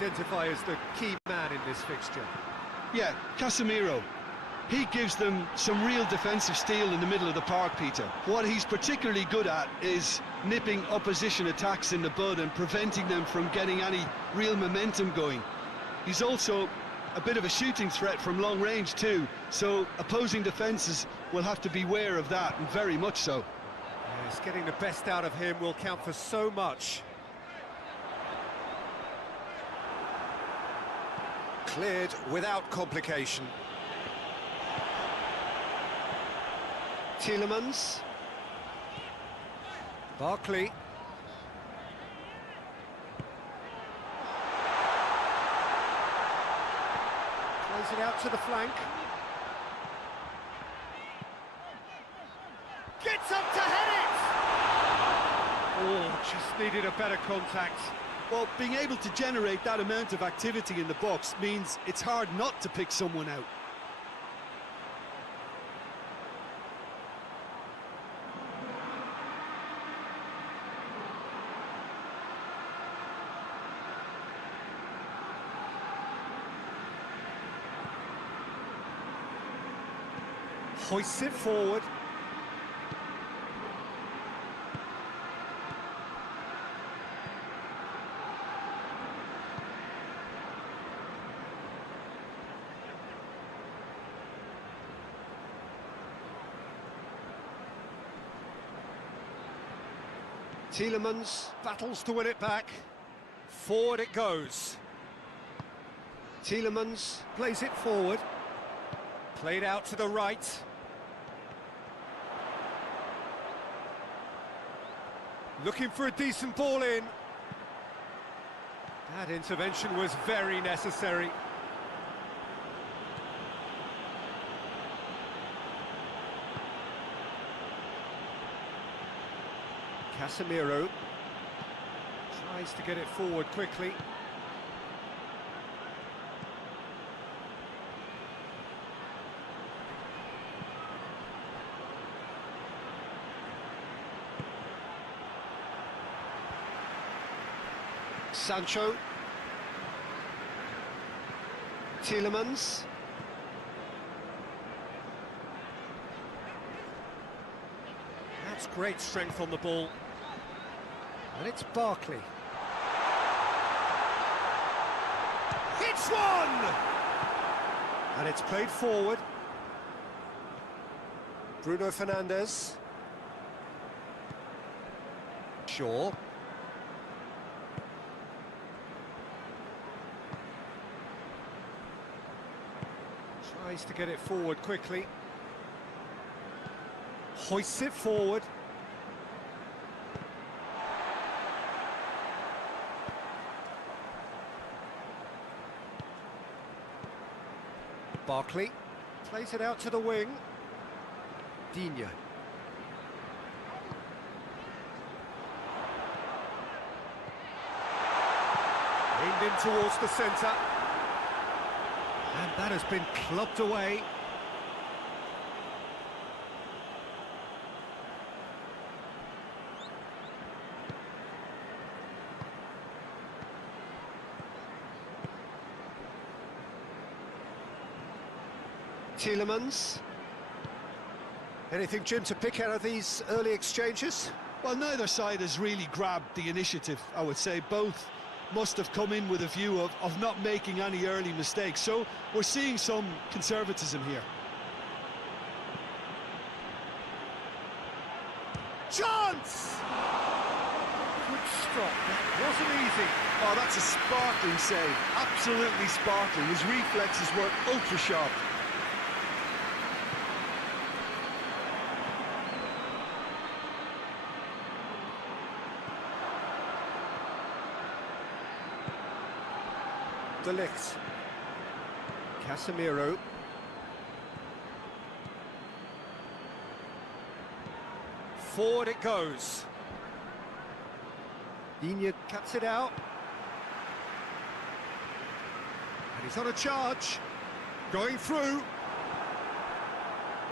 Identify as the key man in this fixture. Yeah, Casemiro. He gives them some real defensive steel in the middle of the park, Peter. What he's particularly good at is nipping opposition attacks in the bud and preventing them from getting any real momentum going. He's also a bit of a shooting threat from long range too, so opposing defences will have to beware of that, and very much so. Yes, getting the best out of him will count for so much. Cleared without complication. Tielemans. Barkley. Plays it out to the flank. Gets up to head it! Oh, just needed a better contact. Well, being able to generate that amount of activity in the box means it's hard not to pick someone out. Hoists it forward. Tielemans battles to win it back. Forward it goes. Tielemans plays it forward. Played out to the right. Looking for a decent ball in. That intervention was very necessary. Casemiro tries to get it forward quickly. Sancho. Tielemans. That's great strength on the ball. And it's Barkley. It's one! And it's played forward. Bruno Fernandes. Shaw. Tries to get it forward quickly. Hoists it forward. Barkley plays it out to the wing. Digne. Aimed in towards the centre. And that has been clubbed away. Tielemans. Anything, Jim, to pick out of these early exchanges? Well, neither side has really grabbed the initiative, I would say. Both must have come in with a view of not making any early mistakes. So we're seeing some conservatism here. Chance! Good strike. That wasn't easy. Oh, that's a sparkling save. Absolutely sparkling. His reflexes were ultra sharp. De Ligt. Casemiro. Forward it goes. Digne cuts it out. And he's on a charge. Going through.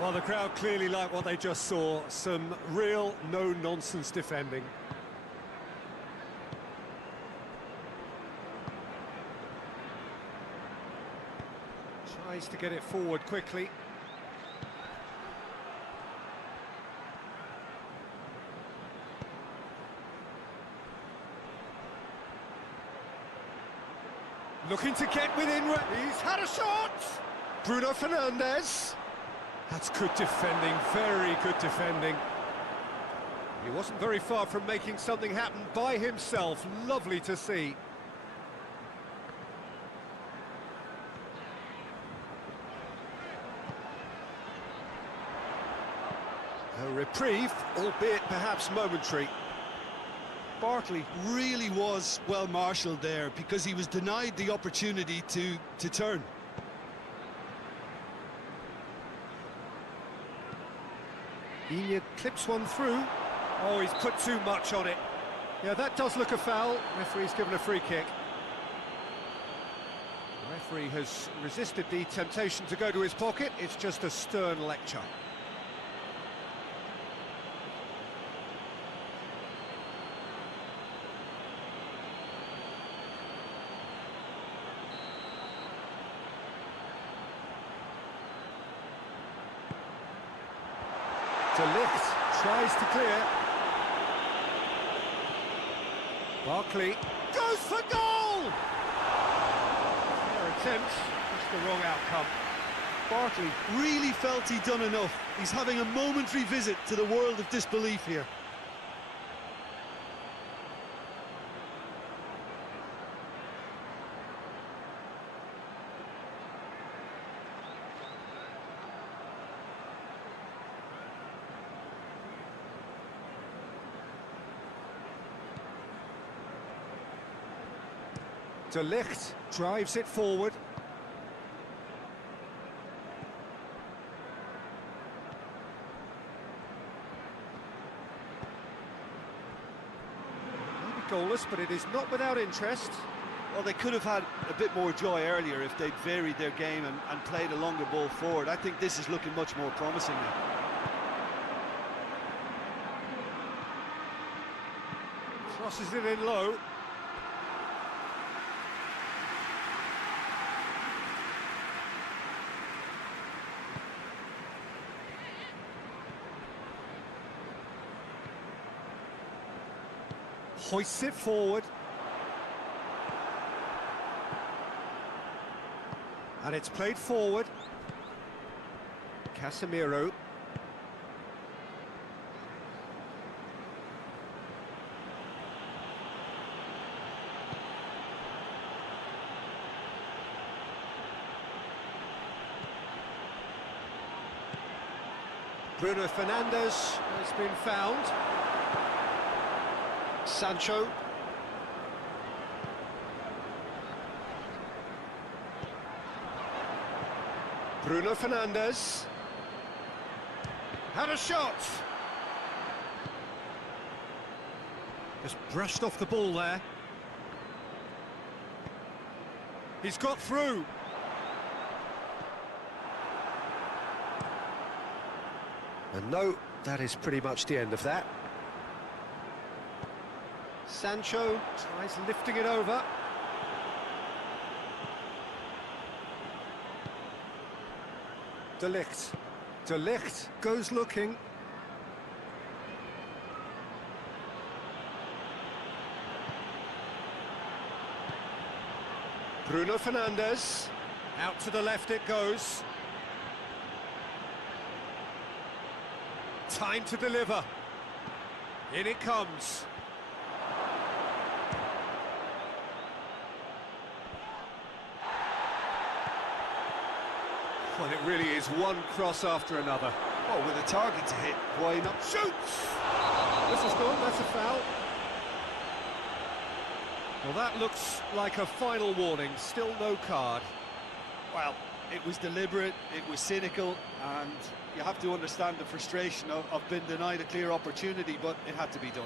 Well, the crowd clearly like what they just saw. Some real no-nonsense defending. Tries to get it forward quickly. Looking to get within. He's had a shot! Bruno Fernandes. That's good defending, very good defending. He wasn't very far from making something happen by himself. Lovely to see. A reprieve, albeit perhaps momentary. Barkley really was well marshalled there because he was denied the opportunity to turn. He clips one through. Oh, he's put too much on it. Yeah, that does look a foul. Referee's given a free kick. The referee has resisted the temptation to go to his pocket. It's just a stern lecture. De Ligt tries to clear. Barkley goes for goal! Fair attempt, just the wrong outcome. Barkley really felt he'd done enough. He's having a momentary visit to the world of disbelief here. De Ligt drives it forward. Maybe goalless, but it is not without interest. Well, they could have had a bit more joy earlier if they'd varied their game and played a longer ball forward. I think this is looking much more promising now. Crosses it in low. Hoists it forward. And it's played forward. Casemiro. Bruno Fernandes has been found. Sancho. Bruno Fernandes. Had a shot. Just brushed off the ball there. He's got through. And no, that is pretty much the end of that. Sancho tries lifting it over. De Ligt. De Ligt goes looking. Bruno Fernandes. Out to the left it goes. Time to deliver. In it comes. Well, it really is one cross after another. Oh, with a target to hit, why not? Shoots! This is gone, that's a foul. Well, that looks like a final warning, still no card. Well, it was deliberate, it was cynical, and you have to understand the frustration of being denied a clear opportunity, but it had to be done.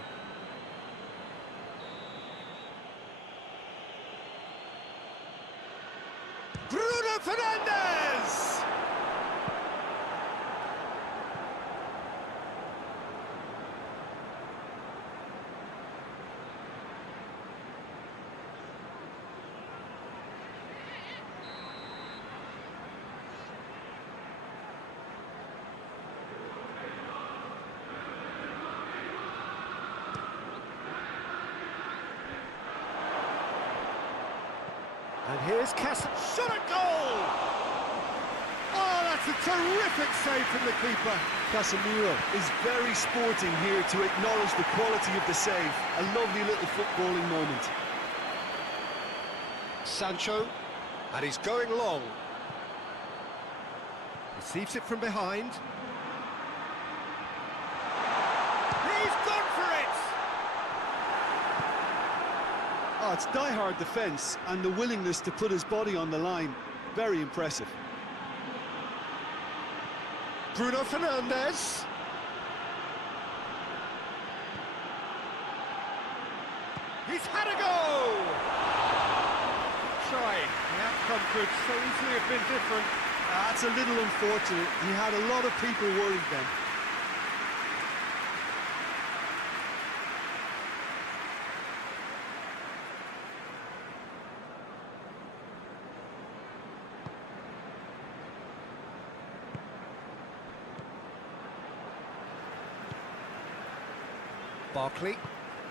Bruno Fernandes! And here's Casemiro. Shot at goal! Oh, that's a terrific save from the keeper. Casemiro is very sporting here to acknowledge the quality of the save. A lovely little footballing moment. Sancho, and he's going long. Receives it from behind. He's gone for it! Oh, it's die-hard defence and the willingness to put his body on the line. Very impressive. Bruno Fernandes. He's had a go! Trying. The outcome could so easily have been different. That's a little unfortunate. He had a lot of people worried then.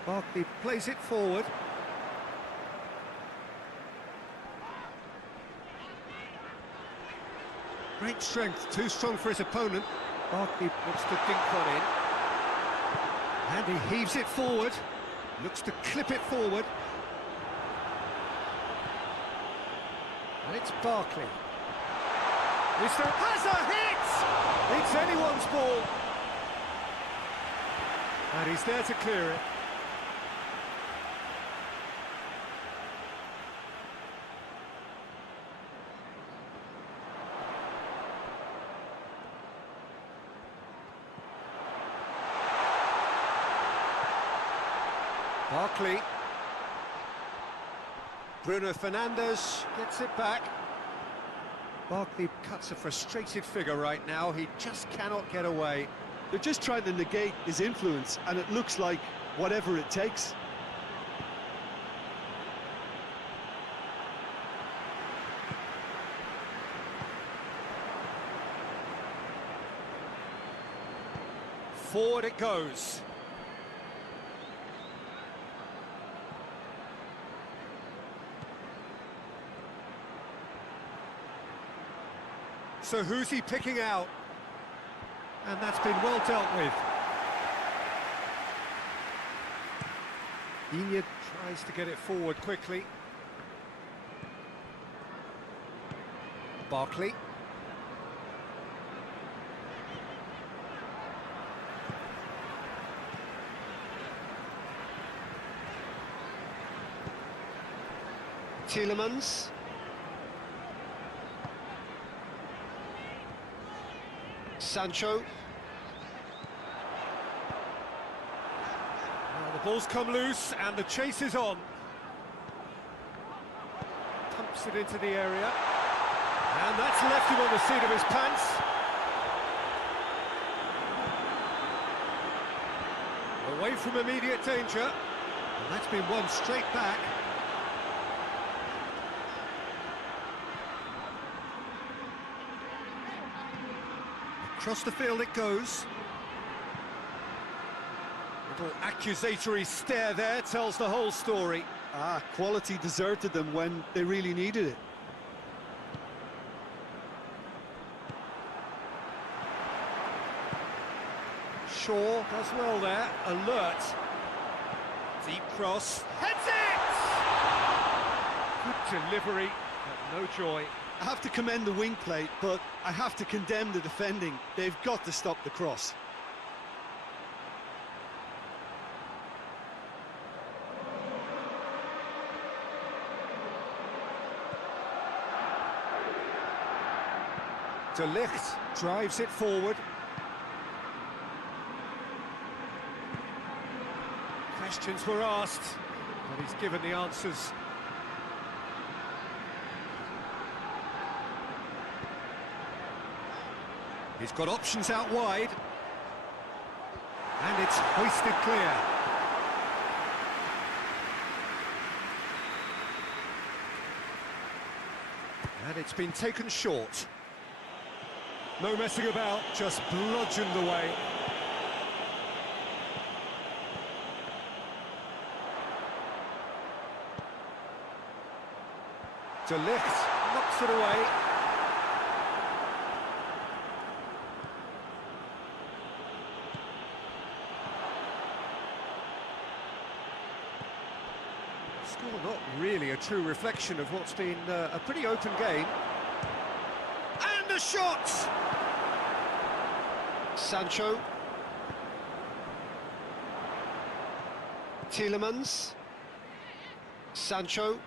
Barkley plays it forward. Great strength, too strong for his opponent. Barkley looks to dink one in. And he heaves it forward. Looks to clip it forward. And it's Barkley. Mr. has a hit! It's anyone's ball. And he's there to clear it. Barkley. Bruno Fernandes gets it back. Barkley cuts a frustrated figure right now. He just cannot get away. They're just trying to negate his influence, and it looks like whatever it takes. Forward it goes. So who's he picking out? And that's been well dealt with. Iñigo tries to get it forward quickly. Barkley. Tielemans. Sancho. Now the ball's come loose and the chase is on. Pumps it into the area. And that's left him on the seat of his pants. Away from immediate danger. And that's been won straight back. Across the field it goes. Little accusatory stare there tells the whole story. Quality deserted them when they really needed it. Shaw does well there, alert. Deep cross, heads it! Good delivery, but no joy. I have to commend the wing play, but I have to condemn the defending. They've got to stop the cross. De Ligt drives it forward. Questions were asked, but he's given the answers. He's got options out wide. And it's hoisted clear. And it's been taken short. No messing about, just bludgeoned away. De Ligt knocks it away. Score not really a true reflection of what's been a pretty open game. And a shot! Sancho. Tielemans. Sancho.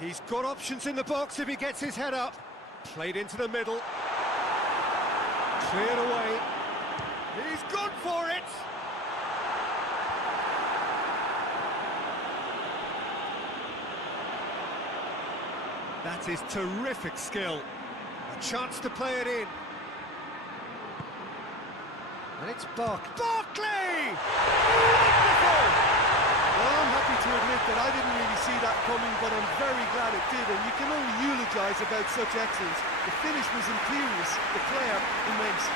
He's got options in the box if he gets his head up. Played into the middle. Cleared away. He's gone for it! That is terrific skill. A chance to play it in. And it's Barkley! Wonderful! Well, I'm happy to admit that I didn't really see that coming, but I'm very glad it did, and you can only eulogise about such excellence. The finish was imperious, the player immense.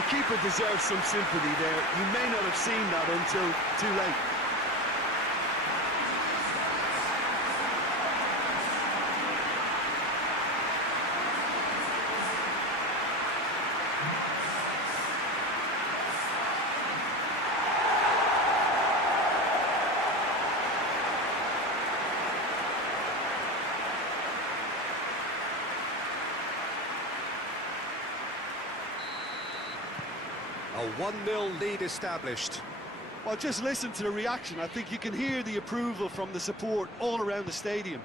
The keeper deserves some sympathy there. You may not have seen that until too late. A 1-0 lead established. Well, just listen to the reaction. I think you can hear the approval from the support all around the stadium.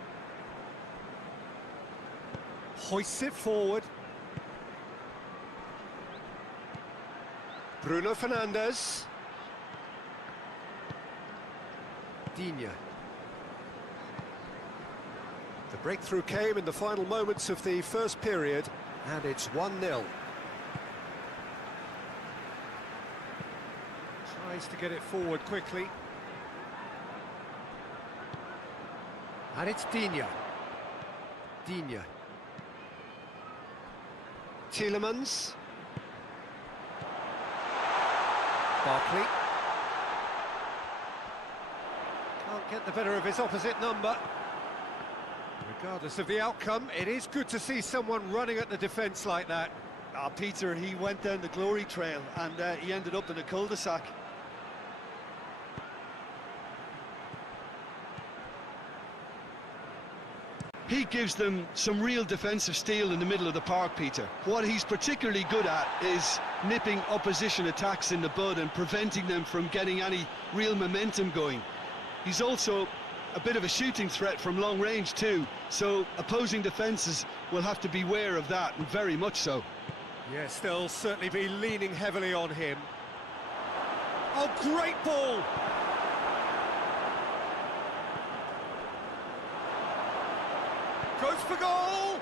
Hoists it forward. Bruno Fernandes. Digne. The breakthrough came in the final moments of the first period, and it's 1-0. Tries to get it forward quickly. And it's Digne. Digne. Tielemans. Barkley. Can't get the better of his opposite number. Regardless of the outcome, it is good to see someone running at the defence like that. Peter, he went down the glory trail and he ended up in a cul-de-sac. He gives them some real defensive steel in the middle of the park, Peter. What he's particularly good at is nipping opposition attacks in the bud and preventing them from getting any real momentum going. He's also a bit of a shooting threat from long range too, so opposing defences will have to beware of that, and very much so. Yes, they'll certainly be leaning heavily on him. Oh, great ball! Goes for goal!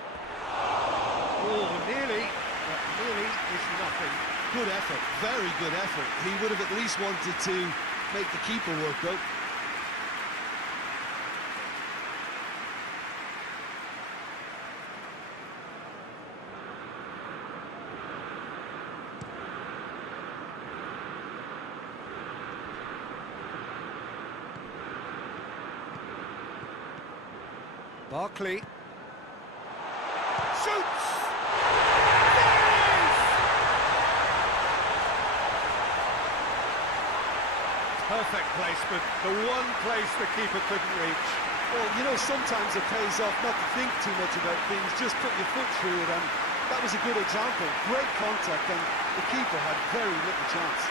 Oh, nearly, but nearly is nothing. Good effort, very good effort. He would have at least wanted to make the keeper work though. Barkley. Shoots! Perfect placement, the one place the keeper couldn't reach. Well, you know, sometimes it pays off not to think too much about things, just put your foot through it, and that was a good example. Great contact, and the keeper had very little chance.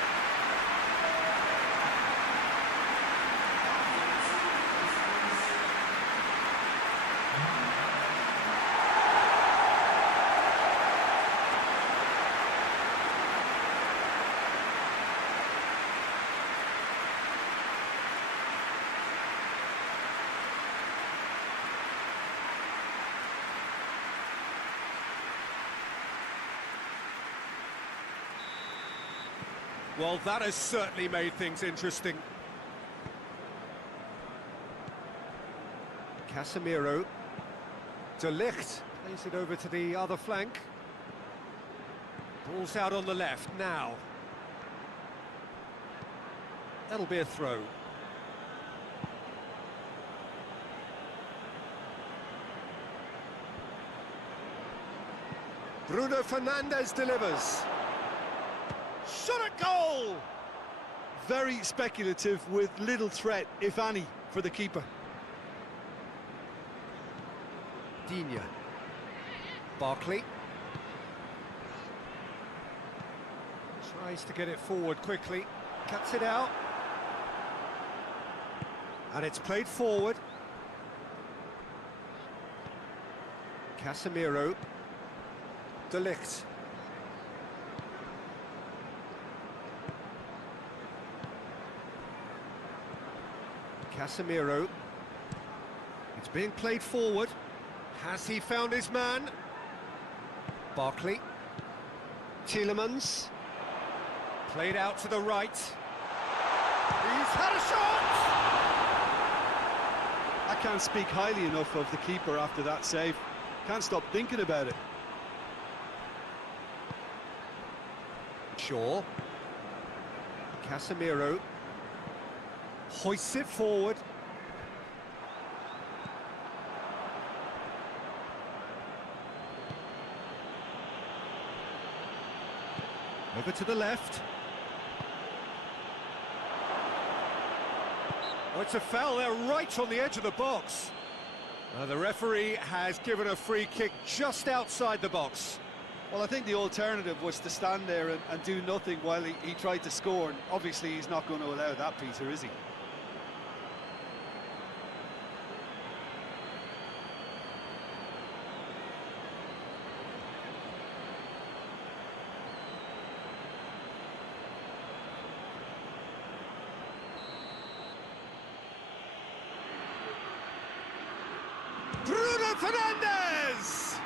Well, that has certainly made things interesting. Casemiro. De Ligt plays it over to the other flank. Ball's out on the left now. That'll be a throw. Bruno Fernandes delivers. Shot at goal! Very speculative with little threat, if any, for the keeper. Digne. Barkley. Tries to get it forward quickly. Cuts it out. And it's played forward. Casemiro. De Ligt. Casemiro. It's being played forward. Has he found his man? Barkley. Tielemans. Played out to the right. He's had a shot! I can't speak highly enough of the keeper after that save. Can't stop thinking about it. Shaw. Casemiro. Hoists it forward. Over to the left. Oh, it's a foul there, right on the edge of the box. The referee has given a free kick just outside the box. Well, I think the alternative was to stand there and do nothing while he tried to score. And obviously, he's not going to allow that, Peter, is he? Bruno Fernandes!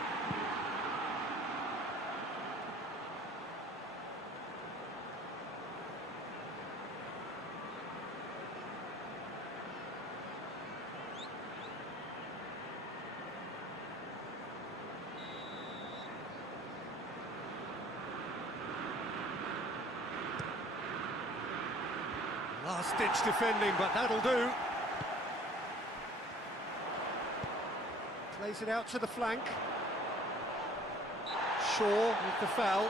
Last-ditch defending, but that'll do. Plays it out to the flank. Shaw with the foul.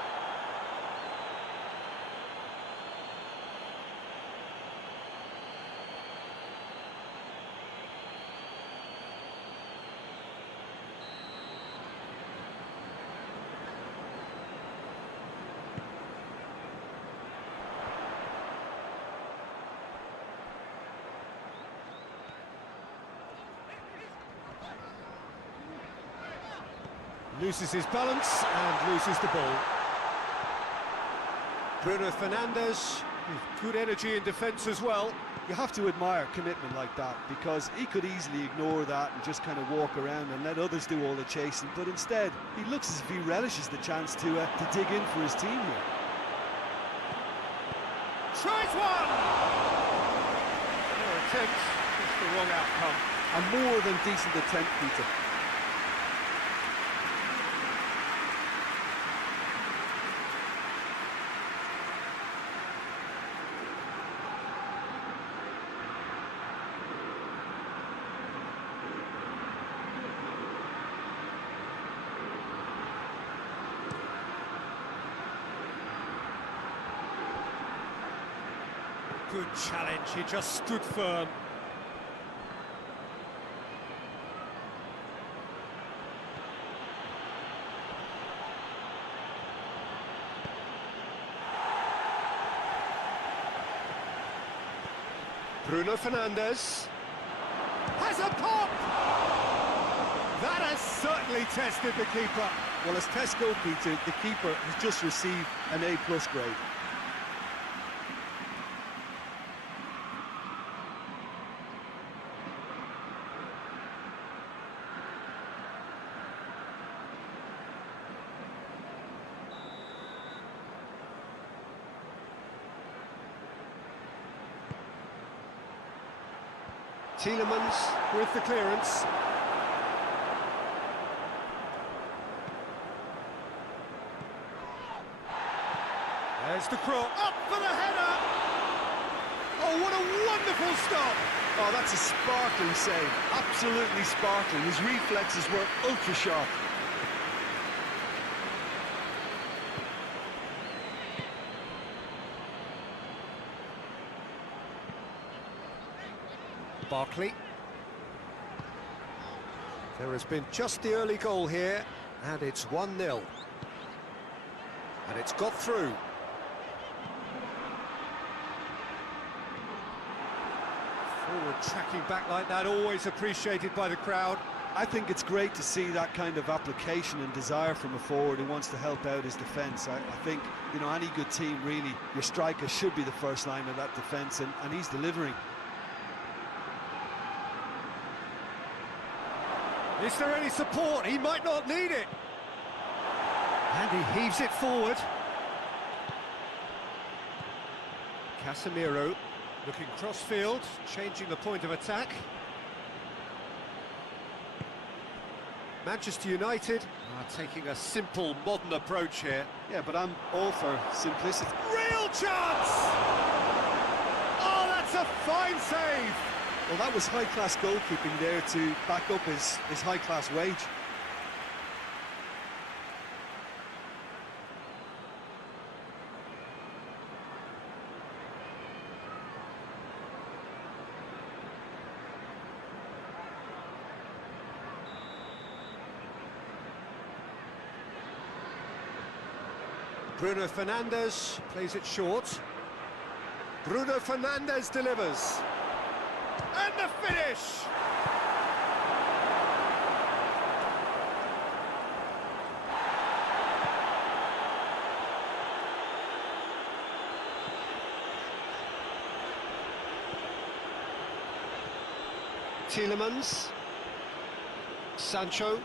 Loses his balance and loses the ball. Bruno Fernandes with good energy in defence as well. You have to admire commitment like that, because he could easily ignore that and just kind of walk around and let others do all the chasing, but instead he looks as if he relishes the chance to dig in for his team here. Tries one! No attempt, just the wrong outcome. A more than decent attempt, Peter. Good challenge, he just stood firm. Bruno Fernandes has a pop! That has certainly tested the keeper. Well, as tests go, Peter, the keeper has just received an A+ grade. Tielemans with the clearance. There's the cross, up for the header! Oh, what a wonderful stop! Oh, that's a sparkling save, absolutely sparkling. His reflexes were ultra sharp. Barkley. There has been just the early goal here, and it's 1-0. And it's got through. Forward tracking back like that, always appreciated by the crowd. I think it's great to see that kind of application and desire from a forward who wants to help out his defence. I think, you know, any good team, really, your striker should be the first line of that defence, and he's delivering. Is there any support? He might not need it. And he heaves it forward. Casemiro looking cross-field, changing the point of attack. Manchester United are taking a simple, modern approach here. Yeah, but I'm all for simplicity. Real chance! Oh, that's a fine save! Well, that was high-class goalkeeping there to back up his high-class wage. Bruno Fernandes plays it short. Bruno Fernandes delivers. And the finish! Tielemans. Sancho.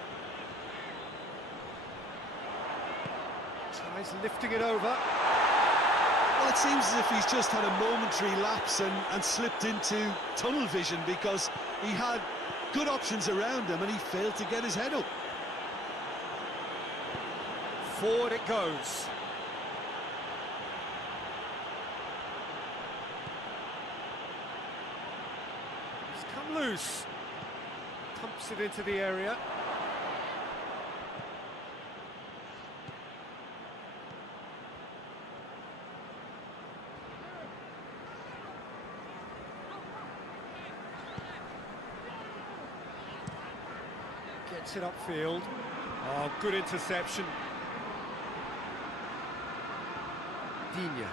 Tries lifting it over. Well, it seems as if he's just had a momentary lapse and slipped into tunnel vision, because he had good options around him and he failed to get his head up. Forward it goes. It's come loose. Pumps it into the area. Gets it upfield. Oh, good interception. Digne.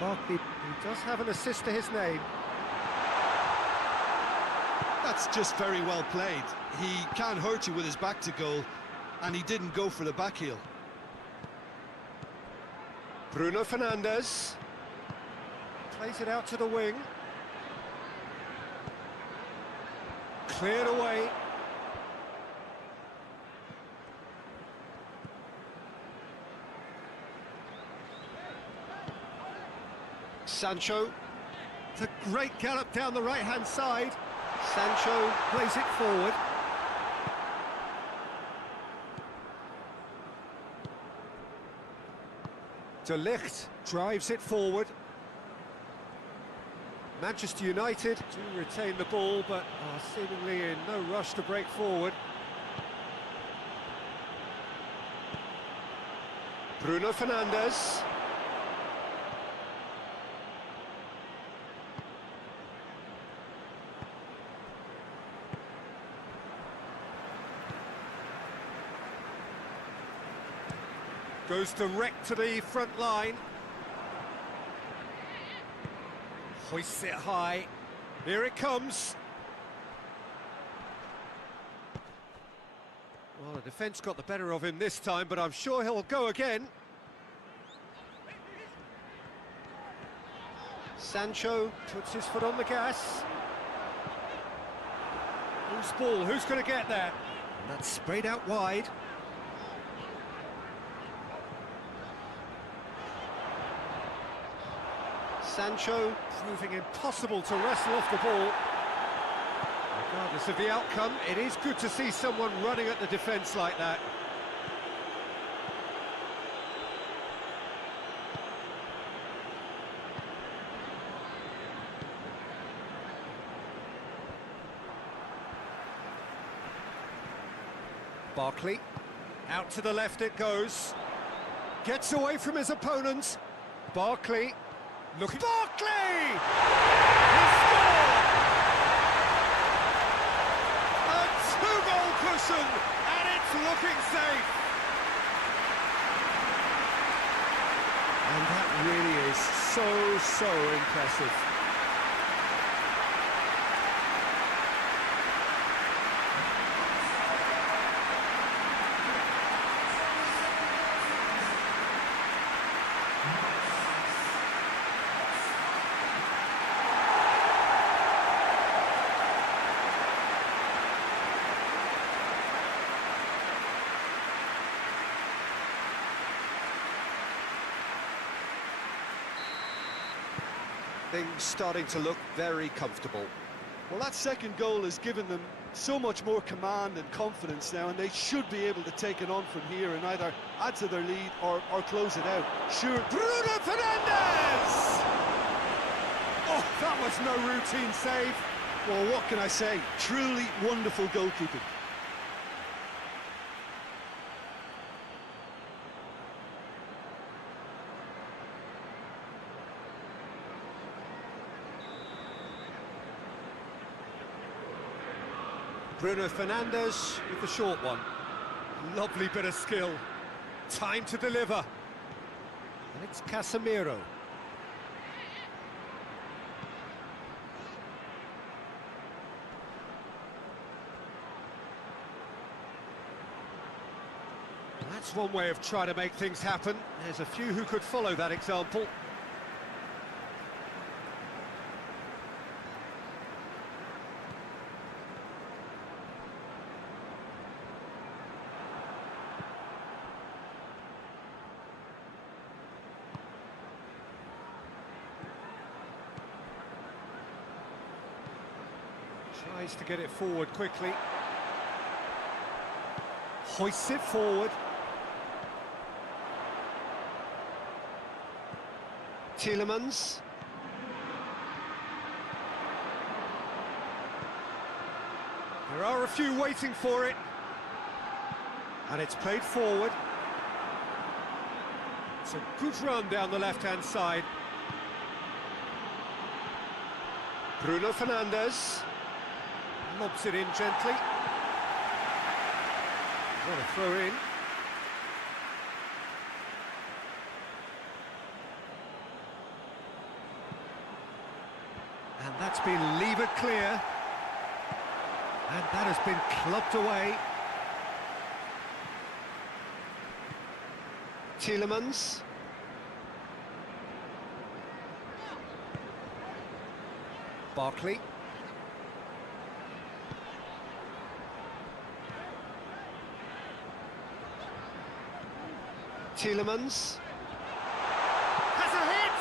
Barkley, he does have an assist to his name. That's just very well played. He can't hurt you with his back to goal, and he didn't go for the back heel. Bruno Fernandes. Plays it out to the wing. Cleared away. Sancho. It's a great gallop down the right-hand side. Sancho plays it forward. De Ligt drives it forward. Manchester United do retain the ball, but are seemingly in no rush to break forward. Bruno Fernandes. Goes direct to the front line. Hoists it high. Here it comes. Well, the defence got the better of him this time, but I'm sure he'll go again. Sancho puts his foot on the gas. Loose ball, who's going to get there? And that's sprayed out wide. Sancho proving impossible to wrestle off the ball. Regardless Regardless of the outcome, it is good to see someone running at the defence like that. Barkley, out to the left it goes. Gets away from his opponent. Barkley, looking... Barkley! He scored! A two-goal cushion, and it's looking safe. And that really is so impressive. Things starting to look very comfortable. Well, that second goal has given them so much more command and confidence now, and they should be able to take it on from here and either add to their lead or close it out. Sure. Bruno Fernandes! Oh, that was no routine save. Well, what can I say? Truly wonderful goalkeeping. Bruno Fernandes with the short one. Lovely bit of skill. Time to deliver. And it's Casemiro. That's one way of trying to make things happen. There's a few who could follow that example. Tries to get it forward quickly. Hoists it forward. Tielemans. There are a few waiting for it. And it's played forward. It's a good run down the left-hand side. Bruno Fernandes. Lobs it in gently. What a throw in. And that's been levered clear. And that has been clubbed away. Tielemans. Barkley. Tielemans has a hit!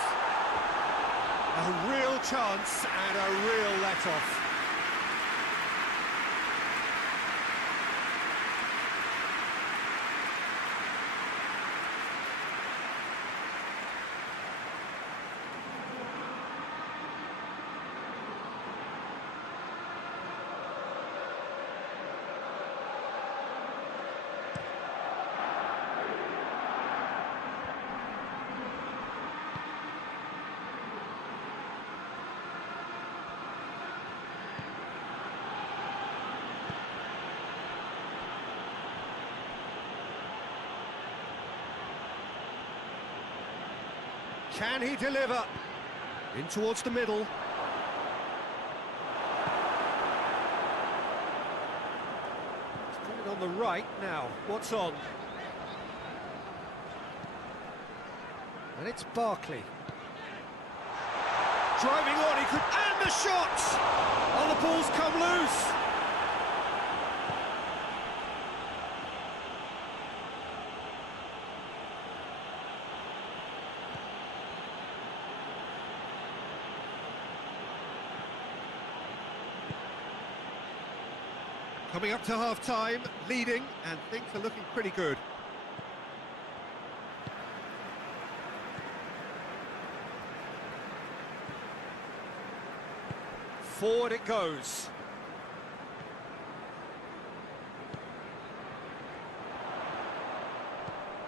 A real chance and a real let-off. Can he deliver? In towards the middle. He's put it on the right now. What's on? And it's Barkley. Driving on, he could... And the shot! Oh, the ball's come loose. Coming up to half-time, leading, and things are looking pretty good. Forward it goes.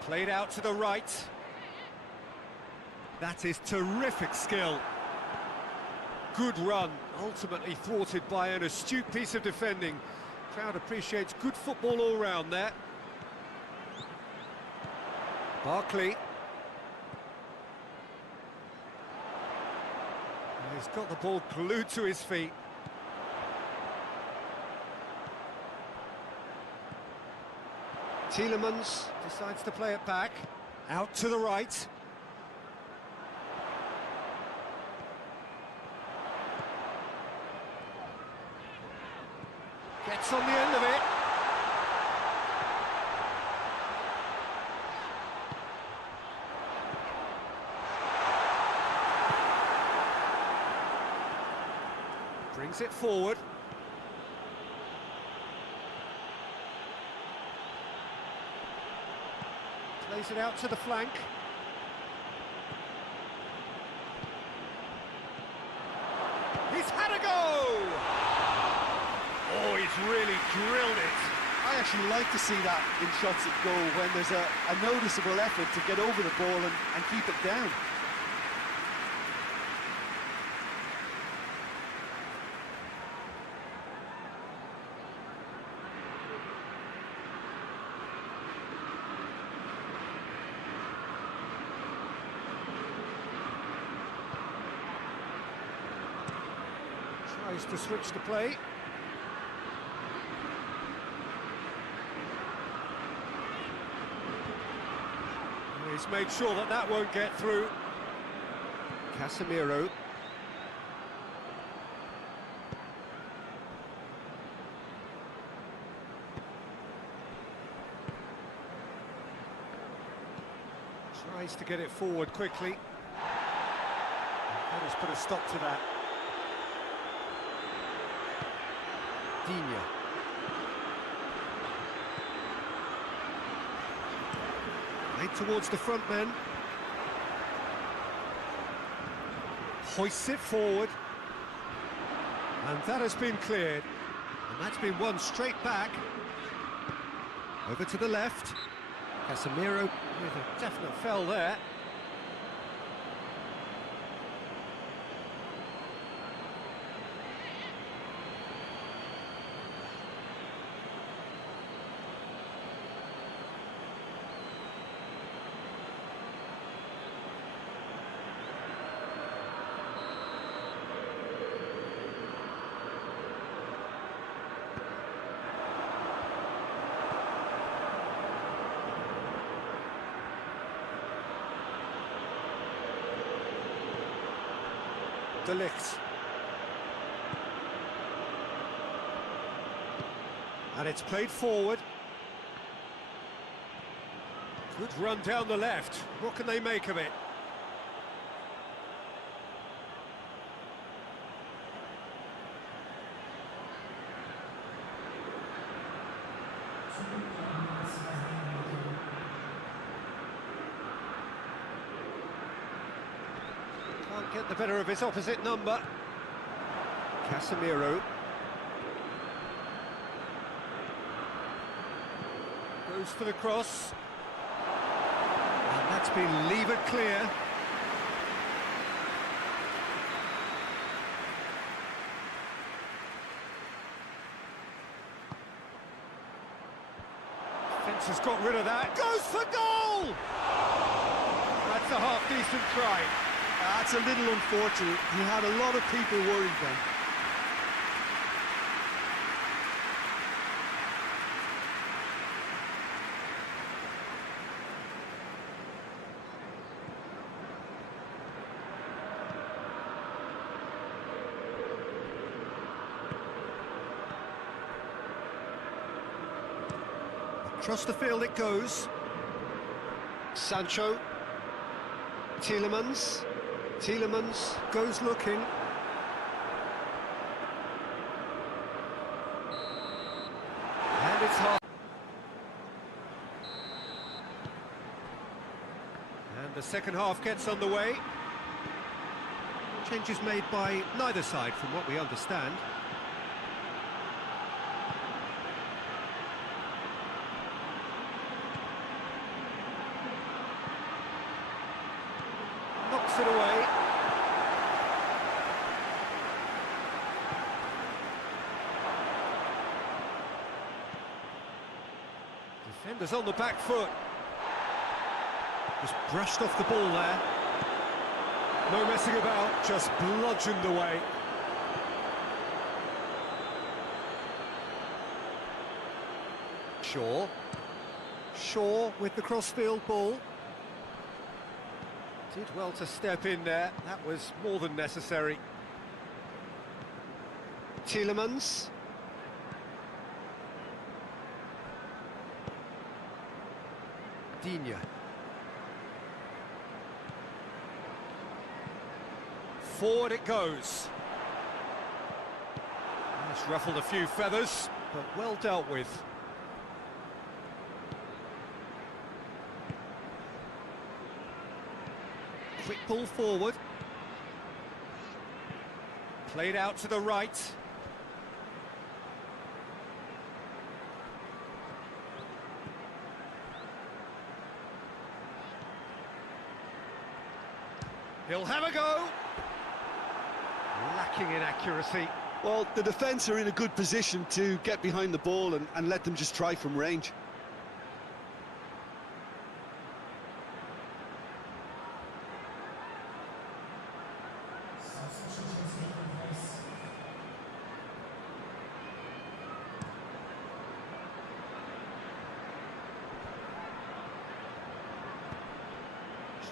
Played out to the right. That is terrific skill. Good run, ultimately thwarted by an astute piece of defending. Crowd appreciates good football all round there. Barkley. He's got the ball glued to his feet. Tielemans decides to play it back. Out to the right. Gets on the end of it. Brings it forward. Plays it out to the flank. He's had a go! Oh, he's really drilled it. I actually like to see that in shots at goal when there's a noticeable effort to get over the ball and keep it down. Tries to switch the play. He's made sure that that won't get through. Casemiro. Tries to get it forward quickly. That has put a stop to that. Digne. Played towards the front men. Hoists it forward. And that has been cleared. And that's been won straight back. Over to the left. Casemiro with a definite foul there. De Ligt. And it's played forward. Good run down the left. What can they make of it? Can't get the better of his opposite number. Casemiro. Goes for the cross. And that's been levered clear. Defence has got rid of that. Goes for goal! That's a half-decent try. That's a little unfortunate. He had a lot of people worried then. Across the field it goes. Sancho. Tielemans. Tielemans goes looking. The second half gets underway. Changes made by neither side from what we understand. Knocks it away. Defenders on the back foot. Just brushed off the ball there. No messing about, just bludgeoned away. Shaw with the crossfield ball. Did well to step in there, that was more than necessary. Tielemans. Digne. Forward it goes. It's ruffled a few feathers, but well dealt with. Quick ball forward. Played out to the right. He'll have a go. Lacking in accuracy. Well, the defence are in a good position to get behind the ball and let them just try from range.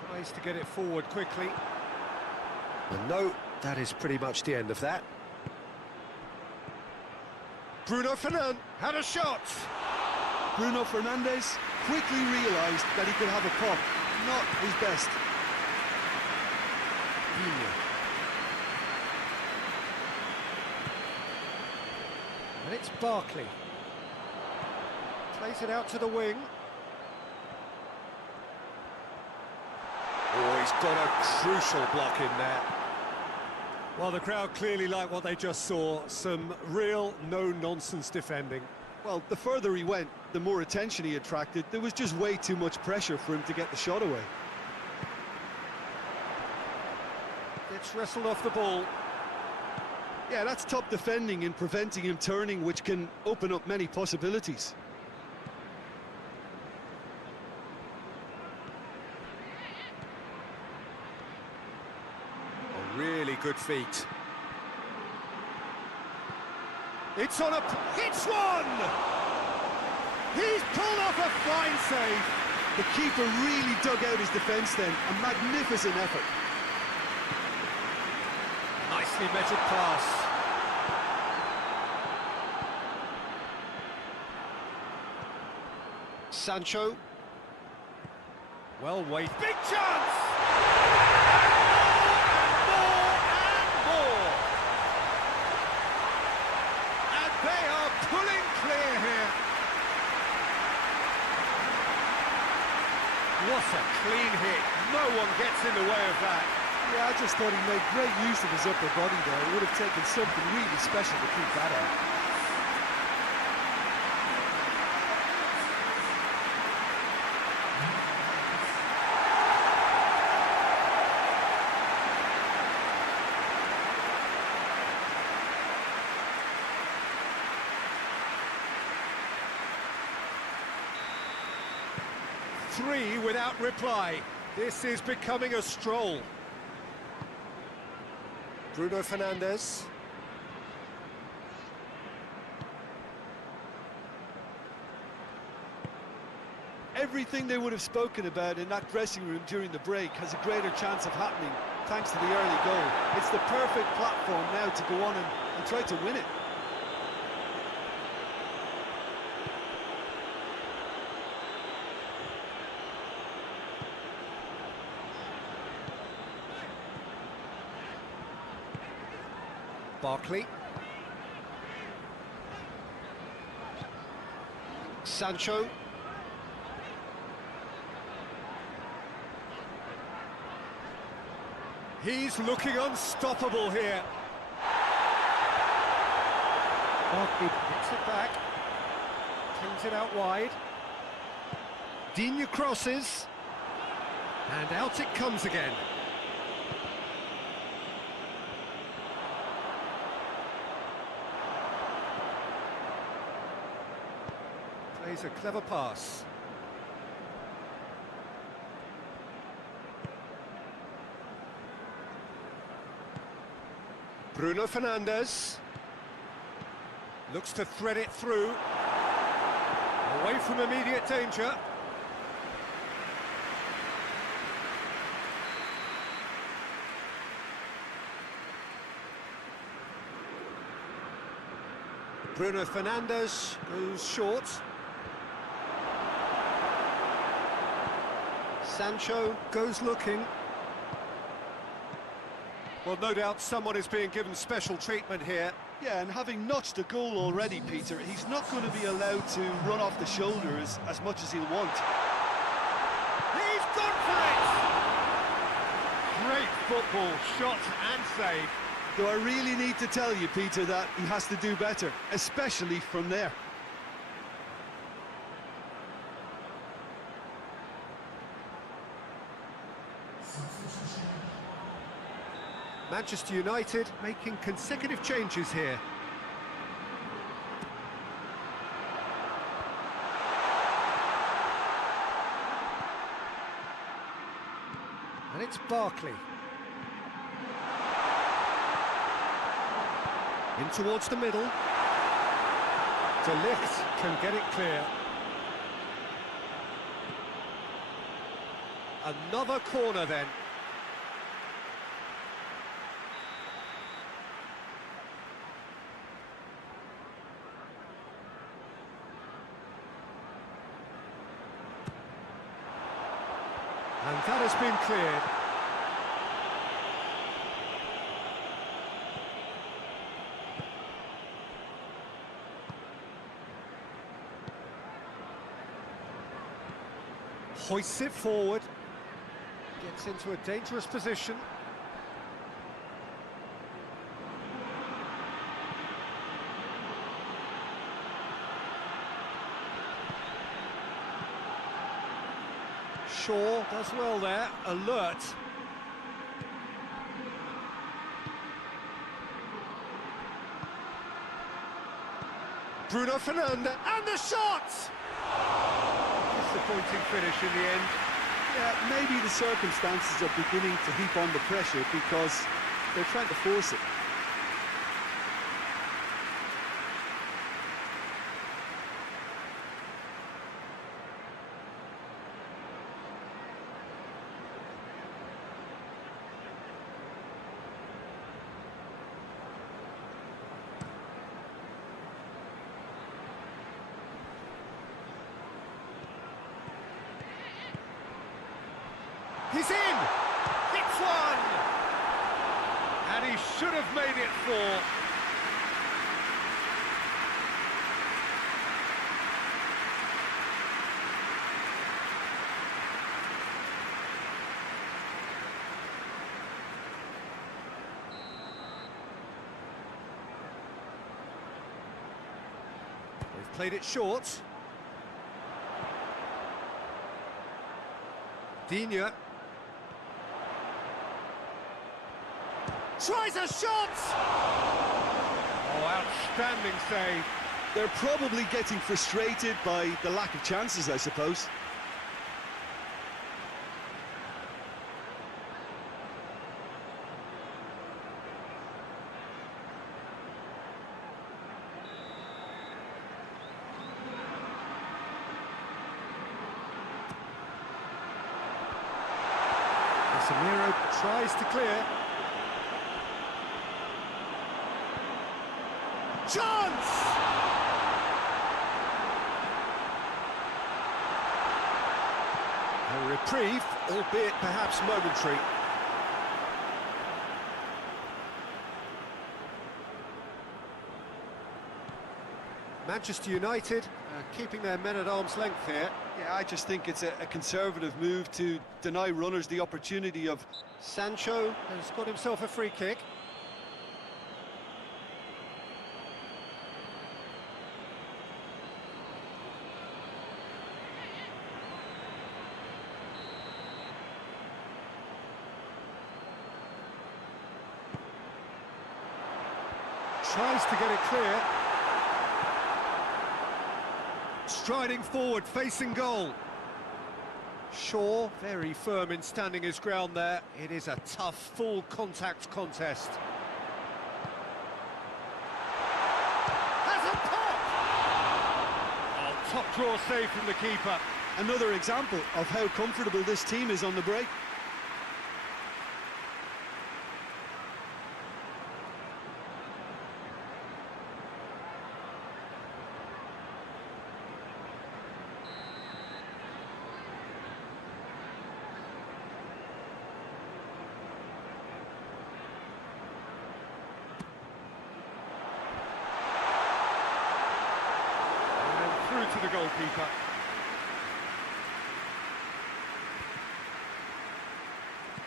Tries to get it forward quickly. And no, that is pretty much the end of that. Bruno Fernandes had a shot. Bruno Fernandes quickly realised that he could have a pop. Not his best. And it's Barkley. Plays it out to the wing. Oh, he's got a crucial block in there. Well, the crowd clearly like what they just saw. Some real no-nonsense defending. Well, the further he went, the more attention he attracted. There was just way too much pressure for him to get the shot away. Gets wrestled off the ball. Yeah, that's top defending and preventing him turning, which can open up many possibilities. Really good feet. It's on a... It's one! He's pulled off a fine save. The keeper really dug out his defence then. A magnificent effort. Nicely measured pass. Sancho. Well weighed. Big chance! Pulling clear here. What a clean hit. No one gets in the way of that. Yeah, I just thought he made great use of his upper body there. It would have taken something really special to keep that out. Three without reply. This is becoming a stroll. Bruno Fernandes. Everything they would have spoken about in that dressing room during the break has a greater chance of happening thanks to the early goal. It's the perfect platform now to go on and try to win it. Barkley. Sancho. He's looking unstoppable here. Barkley hits it back, pings it out wide. Digne crosses, and out it comes again. Plays a clever pass. Bruno Fernandes looks to thread it through, away from immediate danger. Bruno Fernandes goes short. Sancho goes looking. Well, no doubt someone is being given special treatment here. Yeah, and having notched a goal already, Peter, he's not going to be allowed to run off the shoulder as much as he'll want. He's gone for it! Great football, shot and save. Do I really need to tell you, Peter, that he has to do better, especially from there? Manchester United making consecutive changes here. And it's Barkley. In towards the middle. De Ligt can get it clear. Another corner then. And that has been cleared. Hoists it forward. Gets into a dangerous position. Shaw does well there, alert. Bruno Fernandes, and the shot! Disappointing finish in the end. Yeah, maybe the circumstances are beginning to heap on the pressure because they're trying to force it. He's in! Hits one! And he should have made it four. They've played it short. Digne. Tries a shot! Oh, outstanding save. They're probably getting frustrated by the lack of chances, I suppose. Casemiro tries to clear. Chance! A reprieve, albeit perhaps momentary. Manchester United keeping their men at arm's length here. Yeah, I just think it's a conservative move to deny runners the opportunity of... Sancho has got himself a free kick. Tries to get it clear. Striding forward, facing goal. Shaw, very firm in standing his ground there. It is a tough, full contact contest. Has a pop! Oh, top draw save from the keeper. Another example of how comfortable this team is on the break. To the goalkeeper.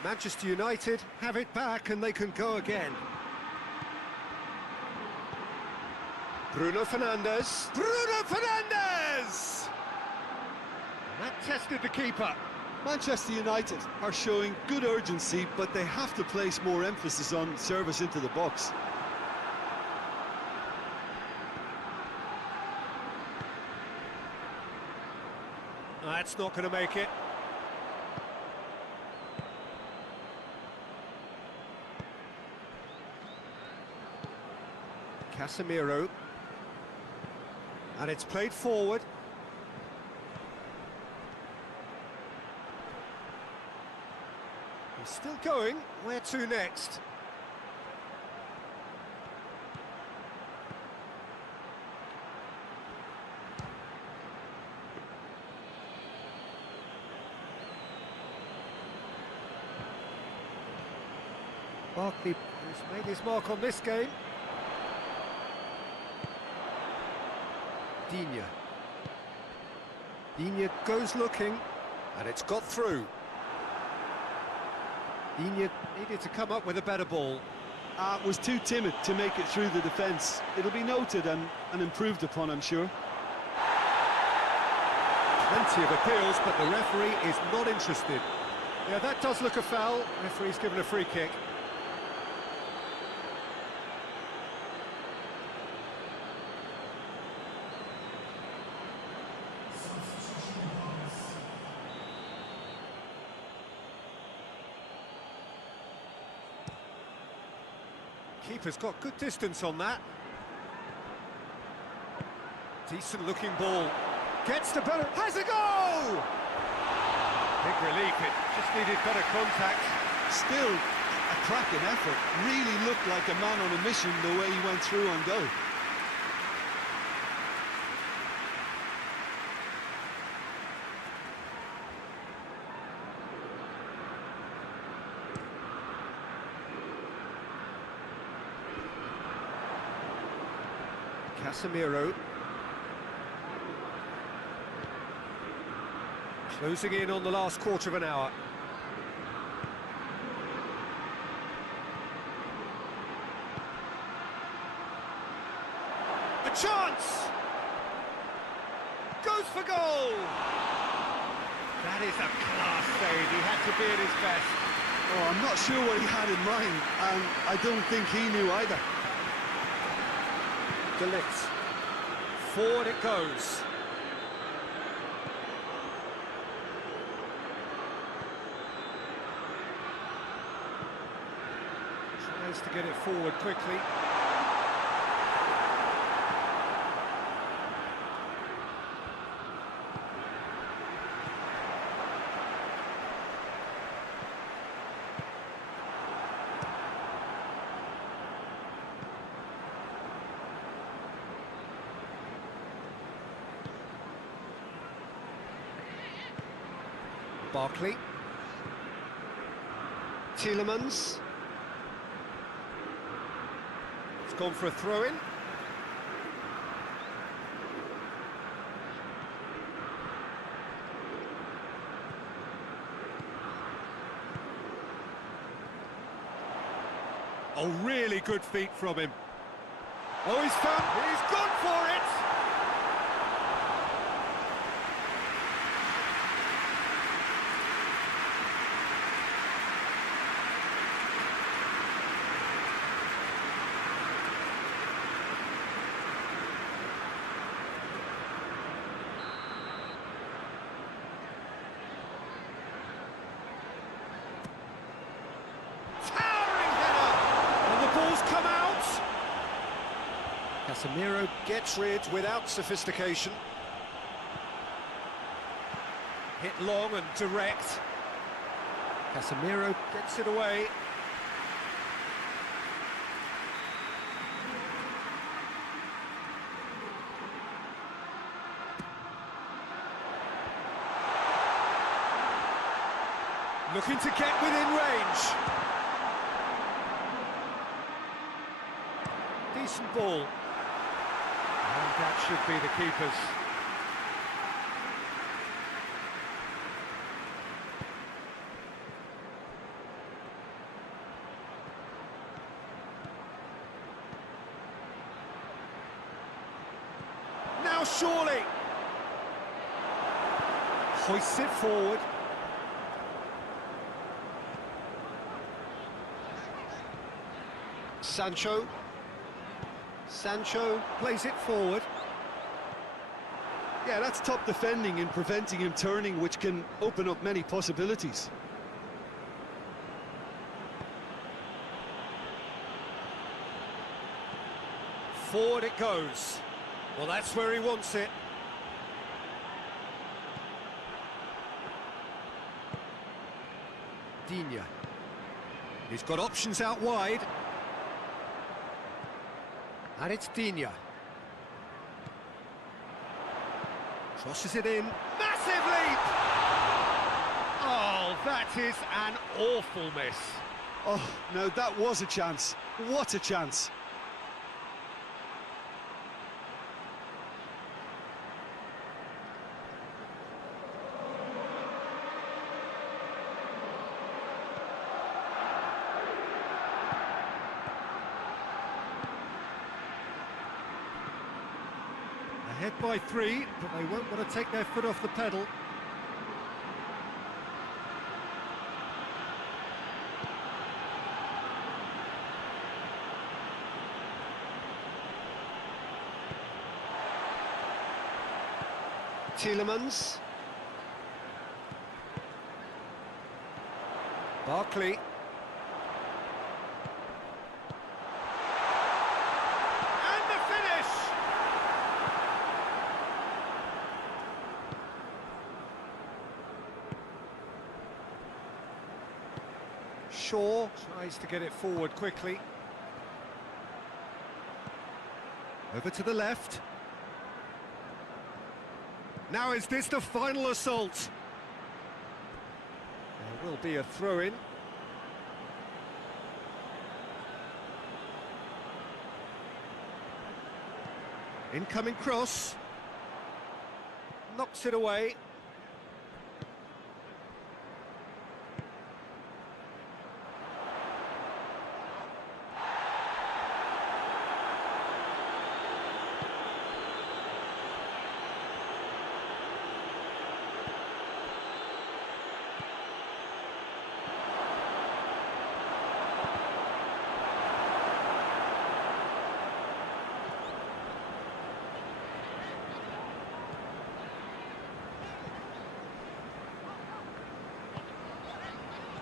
Manchester United have it back and they can go again. Bruno Fernandes. Bruno Fernandes! That tested the keeper. Manchester United are showing good urgency, but they have to place more emphasis on service into the box. That's not going to make it. Casemiro. And it's played forward. He's still going. Where to next? Barkley has made his mark on this game. Digne. Digne goes looking, and it's got through. Digne needed to come up with a better ball. Was too timid to make it through the defence. It'll be noted and improved upon, I'm sure. Plenty of appeals, but the referee is not interested. Yeah, that does look a foul. Referee's given a free kick. Keeper's got good distance on that. Decent looking ball. Gets the better. Has a go! Big relief, it just needed better contact. Still a cracking effort. Really looked like a man on a mission the way he went through on goal. Casemiro. Closing in on the last quarter of an hour. A chance! Goes for goal! That is a class save. He had to be at his best. Oh, I'm not sure what he had in mind, and I don't think he knew either. De Ligt. Forward it goes. Tries to get it forward quickly. Barkley. Tielemans. It's gone for a throw-in. Oh, really good feet from him. Oh, he's gone for it! Casemiro gets rid without sophistication. Hit long and direct. Casemiro gets it away. Looking to get within range. Decent ball. And that should be the keeper's. Now surely. Hoists it forward. Sancho plays it forward. Yeah, that's top defending and preventing him turning, which can open up many possibilities. Forward it goes. Well, that's where he wants it. Digne. He's got options out wide. And it's Digne. Crosses it in. Massive leap! Oh, that is an awful miss. Oh, no, that was a chance. What a chance. Ahead by 3, but they won't want to take their foot off the pedal. Tielemans. Barkley. Shaw tries to get it forward quickly. Over to the left. Now is this the final assault? There will be a throw-in. Incoming cross. Knocks it away.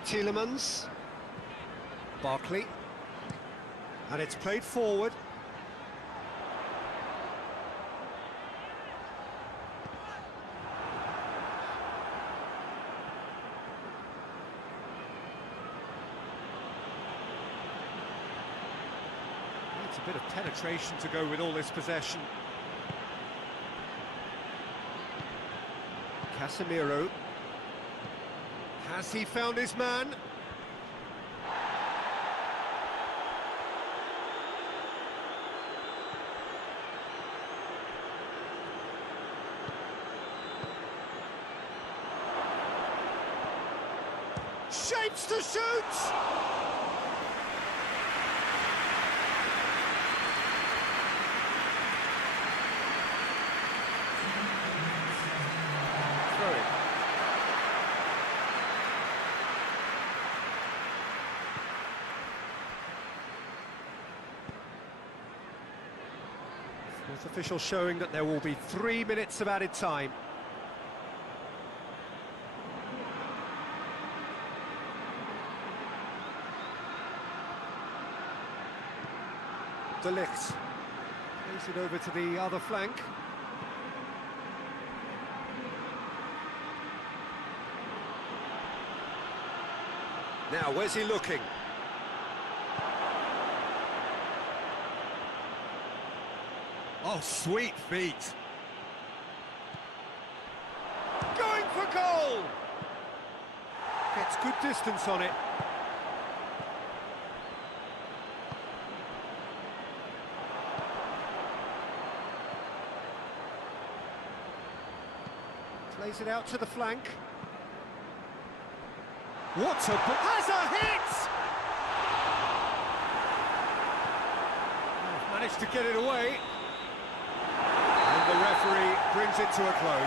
Tielemans. Barkley. And it's played forward. It's a bit of penetration to go with all this possession. Casemiro. Has he found his man? Shapes to shoot! Official showing that there will be 3 minutes of added time. De Ligt plays it over to the other flank. Now, where's he looking? Oh, sweet feet. Going for goal! Gets good distance on it. Plays it out to the flank. What a... has a hit! Oh, managed to get it away. And the referee brings it to a close.